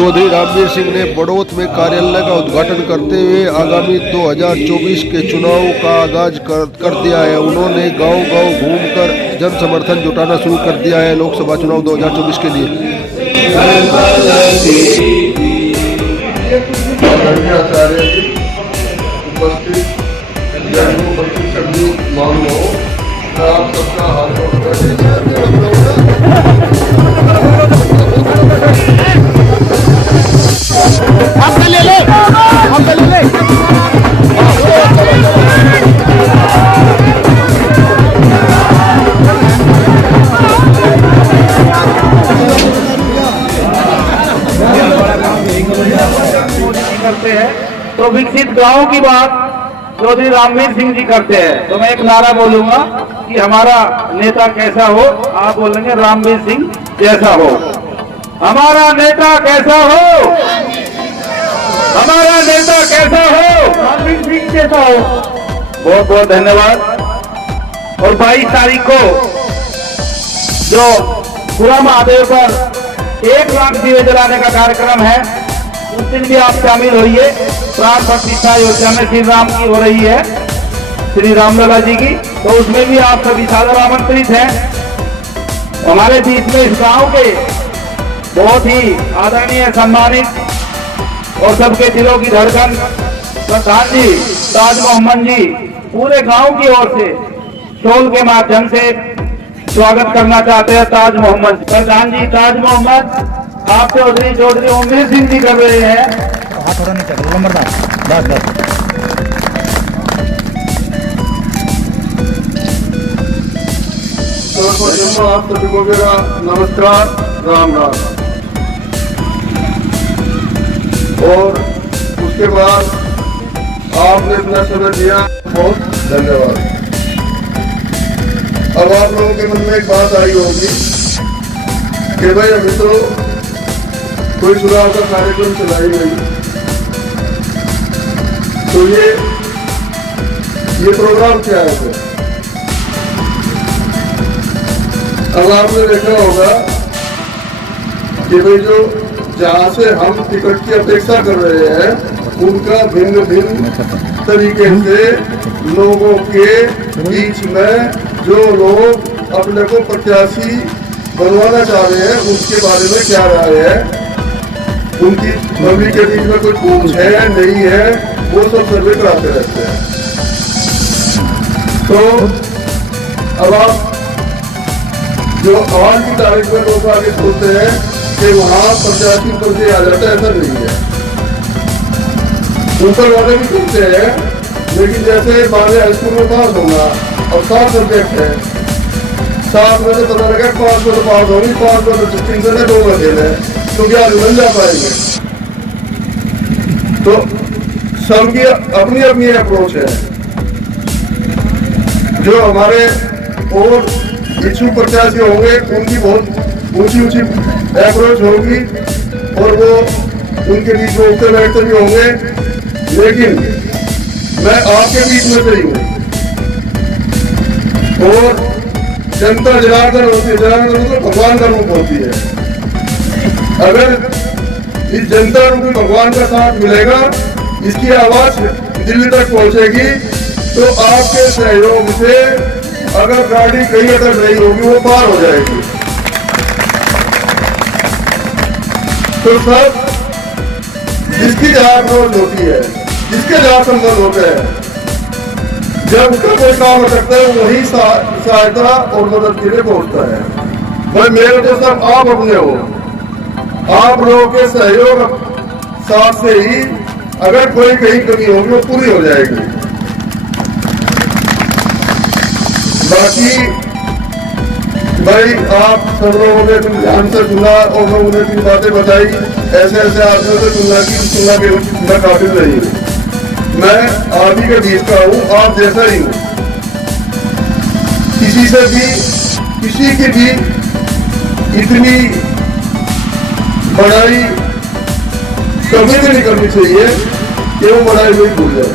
चौधरी रामवीर सिंह ने बड़ौत में कार्यालय का उद्घाटन करते हुए आगामी 2024 के चुनाव का आगाज कर दिया है। उन्होंने गांव-गांव घूमकर जन समर्थन जुटाना शुरू कर दिया है लोकसभा चुनाव 2024 के लिए। आप सबका आपका ले ले, आपका ले ले। करते हैं तो विकसित गांव की बात चौधरी रामवीर सिंह जी करते हैं। तो मैं एक नारा बोलूंगा कि हमारा नेता कैसा हो, आप बोलेंगे रामवीर सिंह जैसा हो। हमारा नेता कैसा हो, हमारा नेता कैसा हो, रामवीर सिंह जैसा हो। बहुत बहुत धन्यवाद। और 22 तारीख को जो पूरा महादेव पर 1 लाख दिए जलाने का कार्यक्रम है, उस दिन भी आप शामिल होइए। प्राण प्रतिष्ठा योजना में श्री राम की हो रही है, श्री रामलला जी की, तो उसमें भी आप सभी सादर आमंत्रित हैं। हमारे बीच में इस गांव के बहुत ही आदरणीय सम्मानित और सबके दिलों की धड़कन प्रधान जी ताज मोहम्मद जी पूरे गांव की ओर से शोल के माध्यम से स्वागत करना चाहते हैं। ताज मोहम्मद प्रधान जी ताज मोहम्मद आप चौधरी रामवीर सिंह जी कर रहे हैं। थोड़ा नहीं कर नंबरदार बस आप सभी को मेरा नमस्कार, राम राम। और उसके बाद आपने इतना समय दिया, बहुत धन्यवाद। अब आप लोगों के मन में एक बात आई होगी कि भाई अभी तो कोई चुनाव का कार्यक्रम चलाई नहीं, तो ये प्रोग्राम क्या है फिर? अब आपने देखा होगा कि भाई जो जहाँ से हम टिकट की अपेक्षा कर रहे हैं, उनका भिन्न भिन्न तरीके से लोगों के बीच में जो लोग अपने को प्रत्याशी बनवाना चाह रहे हैं, उसके बारे में क्या राय है, उनकी फैमिली के बीच में कोई पूछ है नहीं है, वो सब सर्वे कराते रहते हैं। तो अब आप जो आज की तारीख में लोग आगे सोचते हैं कि वहाँ प्रत्याशी ऊपर से आ जाता है, ऐसा नहीं है। ऊपर वाले भी सोचते हैं, लेकिन जैसे माने हाई स्कूल में पास होगा और 7 सब्जेक्ट है, 7 में से पता लगा 5 में तो पास होगी, 5 में तो डिस्टिंक्शन है, 2 में फेल है, तो क्या बन जा पाएंगे? तो सबकी अपनी अपनी अप्रोच है। जो हमारे और इच्छुक प्रत्याशी होंगे, उनकी बहुत ऊंची ऊंची अप्रोच होगी और वो उनके बीच में उठते बैठते भी होंगे, लेकिन मैं आपके बीच में से ही हूँ। और जनता जनार्दन होती है, जनार्दन तो भगवान का रूप होती है। अगर इस जनता रूपी भगवान का साथ मिलेगा, इसकी आवाज दिल्ली तक पहुंचेगी, तो आपके सहयोग से अगर गाड़ी कहीं अगर नहीं होगी, वो पार हो जाएगी। तो सब जिसकी जहाँ अप्रोच होती है, जिसके जहाँ संबंध होते हैं, जब उसका कोई काम हो सकता है, वही सहायता और मदद के लिए पहुंचता है। भाई मेरे तो सब आप अपने हो, आप लोगों के सहयोग साथ से ही अगर कोई कहीं कमी होगी, वो पूरी हो जाएगी। बाकी भाई आप सब लोगों ने ध्यान से सुना और लोगों ने 3 बातें बताई, ऐसे ऐसे आदमियों से सुनना के मैं काबिल नहीं हूँ। मैं आप ही के बीच का हूँ, आप जैसा ही हूँ। किसी से भी किसी की भी इतनी बड़ाई कभी भी नहीं करनी चाहिए कि वो बड़ाई नहीं भूल जाए।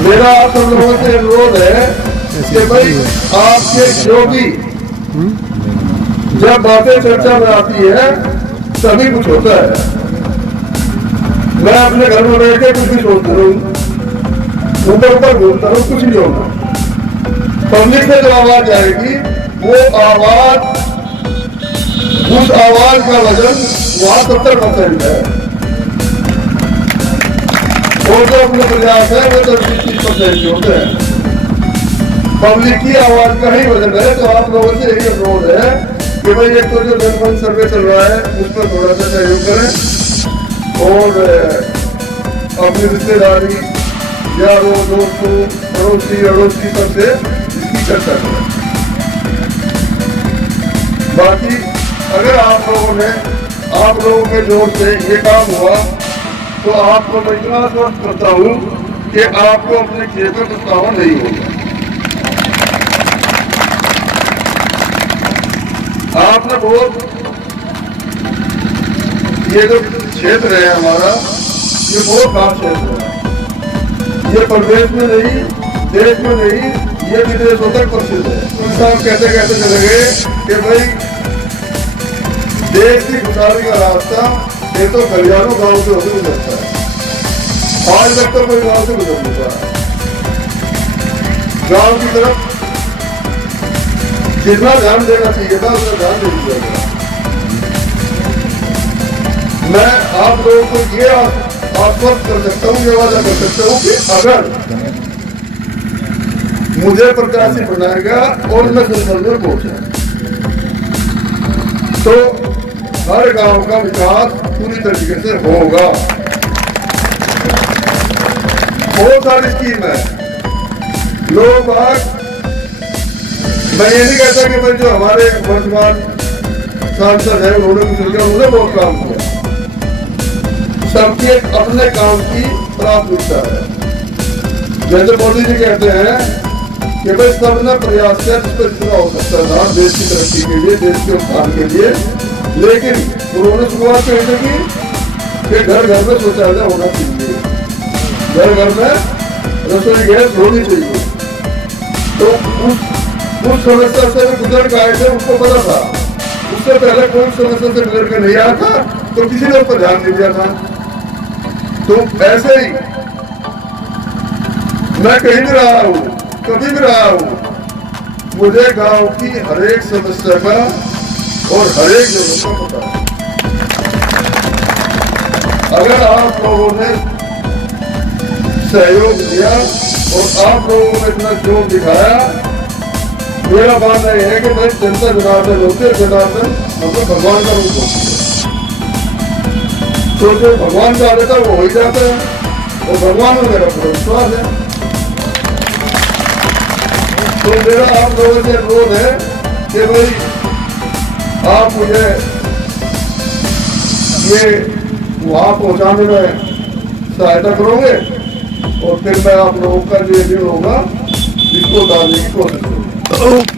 मेरा आप सब लोगों से अनुरोध है कि भाई आपके जो भी जब बातें चर्चा में आती है, तभी कुछ होता है। मैं अपने घर में रह के कुछ भी सोचता रहूं, ऊपर ऊपर बोलता रहूं, कुछ नहीं होगा। पब्लिक से जो आवाज आएगी वो आवाज, उस आवाज का वजन वहां 70% है और जो अपने प्रयास है वो 30% होते हैं। पब्लिक की आवाज का ही वजन है। तो आप लोगों से यही अनुरोध है कि भाई एक तो जो जनमन सर्वे चल रहा है उस पर थोड़ा सा सहयोग करें और अपनी रिश्तेदारी यारों दोस्तों पड़ोसी अड़ोसी सबसे इसकी चर्चा करें। बाकी अगर आप लोगों के जोर से ये काम हुआ तो आपको मैं इतना आश्वस्त करता हूँ कि आपको अपने खेत में पछतावा नहीं होगा। आपने बहुत, ये जो क्षेत्र है हमारा, ये बहुत खास क्षेत्र है। ये प्रदेश में नहीं, देश में नहीं, ये विदेशों तक प्रसिद्ध है। इंसान कहते कहते चले गए कि भाई देश की खुशहाली का रास्ता ये तो खलियानों गांव से होकर गुजरता है। आज तक तो कोई गांव से गुजर नहीं पाया। गांव की तरफ जितना ध्यान देना चाहिए था उतना ध्यान नहीं दिया गया। मैं आप लोगों को ये आश्वस्त कर सकता हूँ, ये वादा कर सकता हूँ कि अगर मुझे प्रत्याशी बनाएगा और मैं संसद में पहुंचा तो हर गांव का विकास पूरी तरीके से होगा। बहुत सारी स्कीम है। लोग आज, मैं ये नहीं कहता कि भाई जो हमारे वर्तमान सांसद है उन्होंने कुछ किया, उन्होंने बहुत काम किया। सबके अपने काम की प्राथमिकता है। जैसे मोदी जी कहते हैं कि भाई सबने प्रयास किया जिस पर इतना हो सकता था देश की तरक्की के लिए, देश के उत्थान के लिए, लेकिन उन्होंने शुरुआत कैसे की कि घर घर में शौचालय होना चाहिए, घर घर में रसोई गैस होनी चाहिए। तो उस समस्या से गुजर के आए थे, उनको पता था। उससे पहले कोई समस्या से गुजर के नहीं आया था तो किसी ने उस पर ध्यान नहीं दिया था। तो ऐसे ही मैं कहीं भी रहा हूं, कभी भी रहा हूं, मुझे गांव की हर एक समस्या का और हर एक जगह का पता है। अगर आप लोगों ने सहयोग दिया और आप लोगों ने इतना जोर दिखाया, मेरा मानना यह है कि भाई जनता जनार्दन होती है, जनार्दन मतलब भगवान का रूप होती है। तो जो भगवान चाह देता है वो हो ही जाता है और भगवान में मेरा पूरा विश्वास है। तो मेरा आप लोगों से अनुरोध है कि भाई आप मुझे ये वहाँ पहुँचाने में सहायता करोगे और फिर मैं आप लोगों का जो दिन होगा इसको डालने की कोशिश करूँगा।